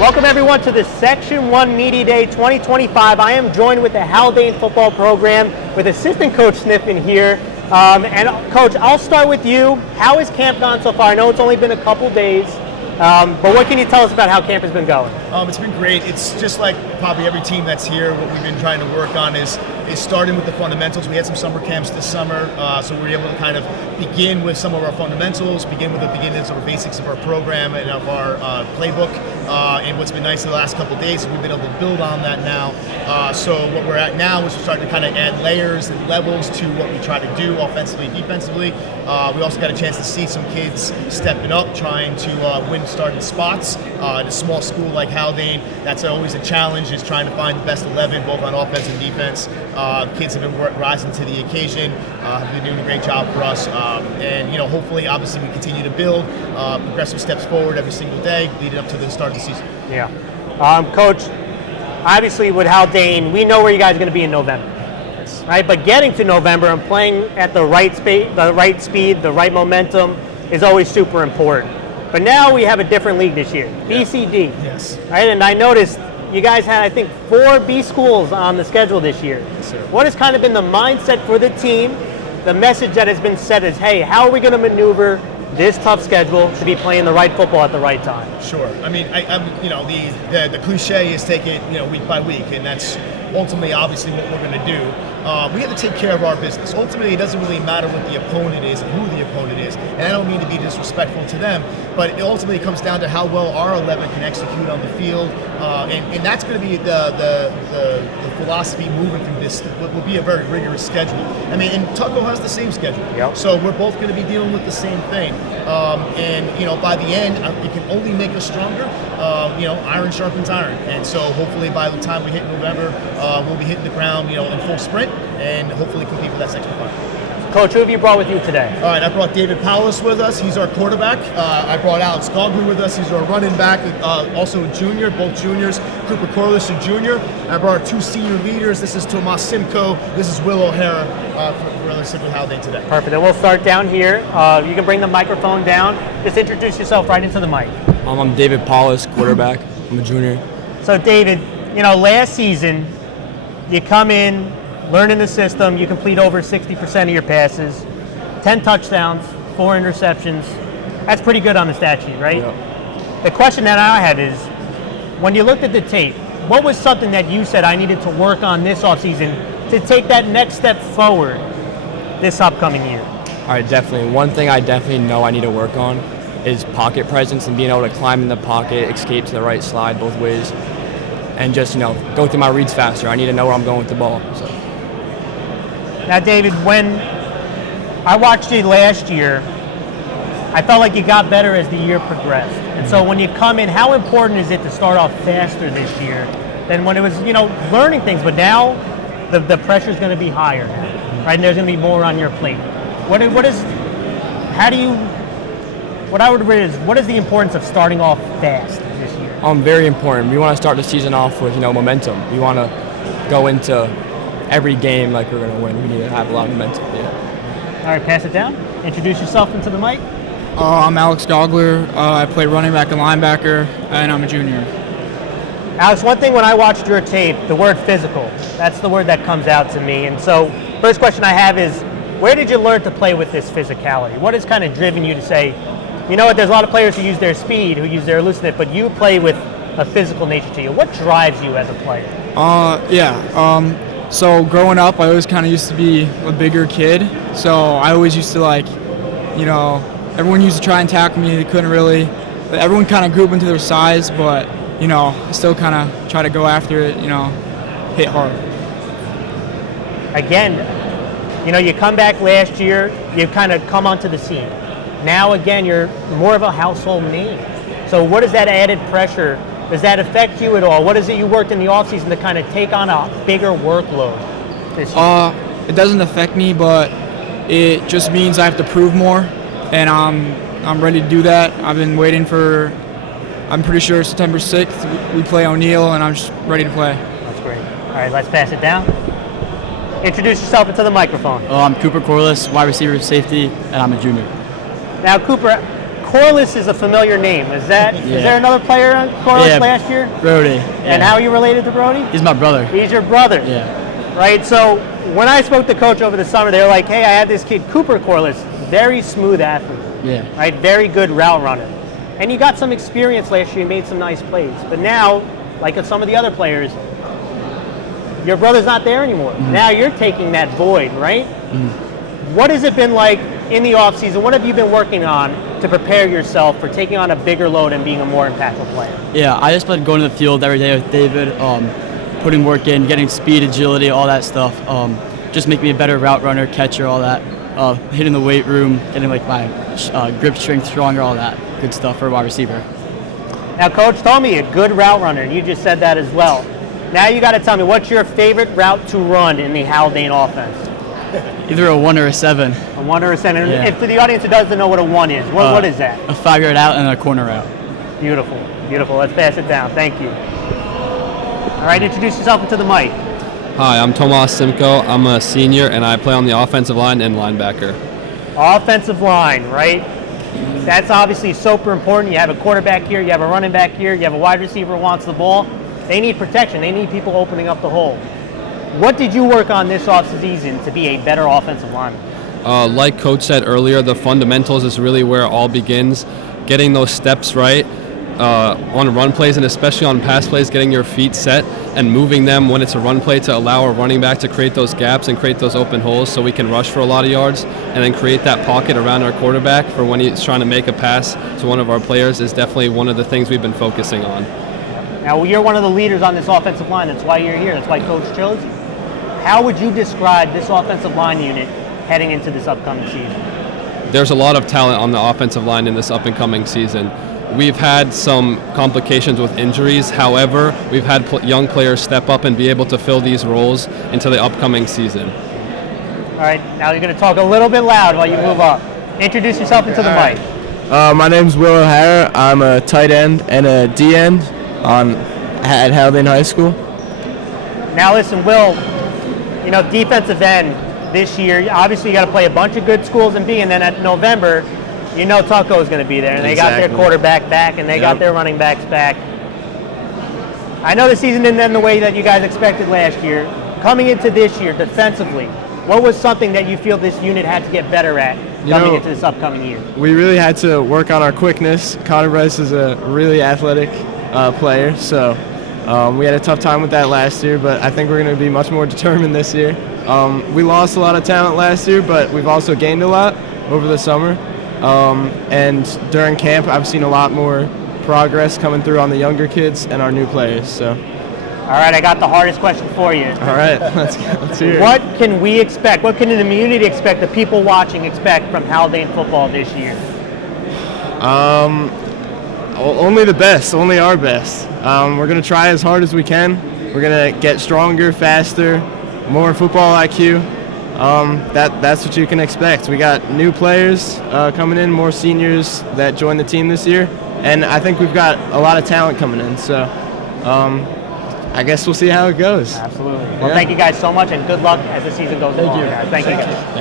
Welcome everyone to the Section 1 Media Day 2025. I am joined with the Haldane football program with assistant coach Sniffen here. And coach, I'll start with you. How has camp gone so far? I know it's only been a couple days, but what can you tell us about how camp has been going? It's been great. It's just like probably every team that's here, what we've been trying to work on is starting with the fundamentals. We had some summer camps this summer, so we were able to kind of begin with some of our fundamentals, begin with the beginnings or basics of our program and of our playbook. And what's been nice the last couple of days is we've been able to build on that now. So what we're at now is we're starting to kind of add layers and levels to what we try to do offensively and defensively. We also got a chance to see some kids stepping up, trying to win starting spots. In a small school like Haldane, that's always a challenge, is trying to find the best 11, both on offense and defense. Kids have been rising to the occasion, have been doing a great job for us. And, hopefully, obviously, we continue to build progressive steps forward every single day, leading up to the start of the season. Yeah. Coach, obviously with Haldane, we know where you guys are going to be in November. Right? But getting to November and playing at the right speed, the right momentum is always super important. But now we have a different league this year, BCD. Yes. Right? And I noticed you guys had, I think, 4 B schools on the schedule this year. Yes, sir. What has kind of been the mindset for the team? The message that has been set is, hey, how are we going to maneuver this tough schedule to be playing the right football at the right time? Sure. I mean, the cliche is take it, week by week, and that's ultimately, obviously, what we're going to do. We have to take care of our business. Ultimately, it doesn't really matter what the opponent is and who the opponent is, and I don't mean to be disrespectful to them, but it ultimately comes down to how well our 11 can execute on the field, and that's going to be the philosophy moving through this. What will be a very rigorous schedule. I mean, and Tuckahoe has the same schedule, so we're both going to be dealing with the same thing. And by the end, it can only make us stronger. Iron sharpens iron, and so hopefully by the time we hit November, we'll be hitting the ground, in full sprint, and hopefully compete for that Section 5. Coach, who have you brought with you today? All right, I brought David Powlis with us. He's our quarterback. I brought Alex Gaugler with us. He's our running back, also a junior, both juniors. Cooper Corless, a junior. I brought our 2 senior leaders. This is Tomas Simko. This is Will O'Hara for Relatively Haldane today. Perfect. And we'll start down here. You can bring the microphone down. Just introduce yourself right into the mic. I'm David Powlis, quarterback. I'm a junior. So, David, last season, you come in, learning the system, you complete over 60% of your passes, 10 touchdowns, 4 interceptions. That's pretty good on the stat sheet, right? Yeah. The question that I had is, when you looked at the tape, what was something that you said I needed to work on this offseason to take that next step forward this upcoming year? All right, definitely. One thing I definitely know I need to work on is pocket presence and being able to climb in the pocket, escape to the right, slide both ways, and just, go through my reads faster. I need to know where I'm going with the ball. So. Now, David, when I watched you last year, I felt like you got better as the year progressed. And so when you come in, how important is it to start off faster this year than when it was, learning things? But now the pressure is going to be higher, right? And there's going to be more on your plate. What is the importance of starting off fast this year? Very important. We want to start the season off with, momentum. We want to go into every game like we're going to win. We need to have a lot of momentum. Yeah. All right, pass it down. Introduce yourself into the mic. I'm Alex Gaugler. I play running back and linebacker, and I'm a junior. Alex, one thing when I watched your tape, the word physical, that's the word that comes out to me. And so first question I have is, where did you learn to play with this physicality? What has kind of driven you to say, you know what, there's a lot of players who use their speed, who use their elusiveness, but you play with a physical nature to you. What drives you as a player? So growing up, I always kind of used to be a bigger kid. So I always used to everyone used to try and tackle me. They couldn't really. Everyone kind of grew up into their size, but, I still kind of try to go after it, hit hard. Again, you come back last year, you kind of come onto the scene. Now, again, you're more of a household name. So what is that added pressure? Does that affect you at all? What is it you worked in the offseason to kind of take on a bigger workload this year? It doesn't affect me, but it just means I have to prove more, and I'm ready to do that. I've been waiting for, I'm pretty sure September 6th, we play O'Neill, and I'm just ready to play. That's great. All right, let's pass it down. Introduce yourself into the microphone. I'm Cooper Corless, wide receiver, safety, and I'm a junior. Now, Cooper, Corless is a familiar name. Is there another player on Corless last year? Brody. And how are you related to Brody? He's my brother. He's your brother. Yeah. Right. So when I spoke to Coach over the summer, they were like, "Hey, I had this kid Cooper Corless, very smooth athlete. Yeah. Right, very good route runner, and you got some experience last year. You made some nice plays, but now, like some of the other players, your brother's not there anymore. Mm-hmm. Now you're taking that void, right? Mm-hmm. What has it been like in the off season? What have you been working on to prepare yourself for taking on a bigger load and being a more impactful player? Yeah, I just been going to the field every day with David, putting work in, getting speed, agility, all that stuff. Just make me a better route runner, catcher, all that. Hitting the weight room, getting like my grip strength stronger, all that good stuff for a wide receiver. Now, Coach told me a good route runner, and you just said that as well. Now you got to tell me, what's your favorite route to run in the Haldane offense? Either a 1 or a 7. A 1 or a 7. Yeah. If for the audience who doesn't know what a 1 is, what is that? A 5-yard out and a corner route. Beautiful, beautiful. Let's pass it down. Thank you. All right, introduce yourself into the mic. Hi, I'm Tomas Simko. I'm a senior, and I play on the offensive line and linebacker. Offensive line, right? That's obviously super important. You have a quarterback here, you have a running back here, you have a wide receiver who wants the ball. They need protection. They need people opening up the hole. What did you work on this offseason to be a better offensive lineman? Like Coach said earlier, the fundamentals is really where it all begins. Getting those steps right on run plays, and especially on pass plays, getting your feet set and moving them when it's a run play to allow a running back to create those gaps and create those open holes so we can rush for a lot of yards, and then create that pocket around our quarterback for when he's trying to make a pass to one of our players is definitely one of the things we've been focusing on. Now, you're one of the leaders on this offensive line. That's why you're here. That's why Coach chose you. How would you describe this offensive line unit heading into this upcoming season? There's a lot of talent on the offensive line in this up-and-coming season. We've had some complications with injuries. However, we've had young players step up and be able to fill these roles into the upcoming season. All right, now you're going to talk a little bit loud while you move up. Introduce yourself into the mic. My name's Will O'Hara. I'm a tight end and a D end at Haldane High School. Now listen, Will, defensive end this year, obviously you got to play a bunch of good schools in B, and then at November, Tuckahoe is going to be there, and they got their quarterback back, and they got their running backs back. I know the season didn't end the way that you guys expected last year. Coming into this year, defensively, what was something that you feel this unit had to get better at coming into this upcoming year? We really had to work on our quickness. Connor Bryce is a really athletic player, so we had a tough time with that last year, but I think we're going to be much more determined this year. We lost a lot of talent last year, but we've also gained a lot over the summer. And during camp, I've seen a lot more progress coming through on the younger kids and our new players. So, all right, I got the hardest question for you. All right, let's hear it. What can we expect? What can the community expect? The people watching expect from Haldane football this year? Only the best, only our best. We're gonna try as hard as we can. We're gonna get stronger, faster, more football IQ. That's what you can expect. We got new players coming in, more seniors that joined the team this year, and I think we've got a lot of talent coming in. So I guess we'll see how it goes. Absolutely. Well, thank you guys so much, and good luck as the season goes along. Thank you, guys. Thank you, guys.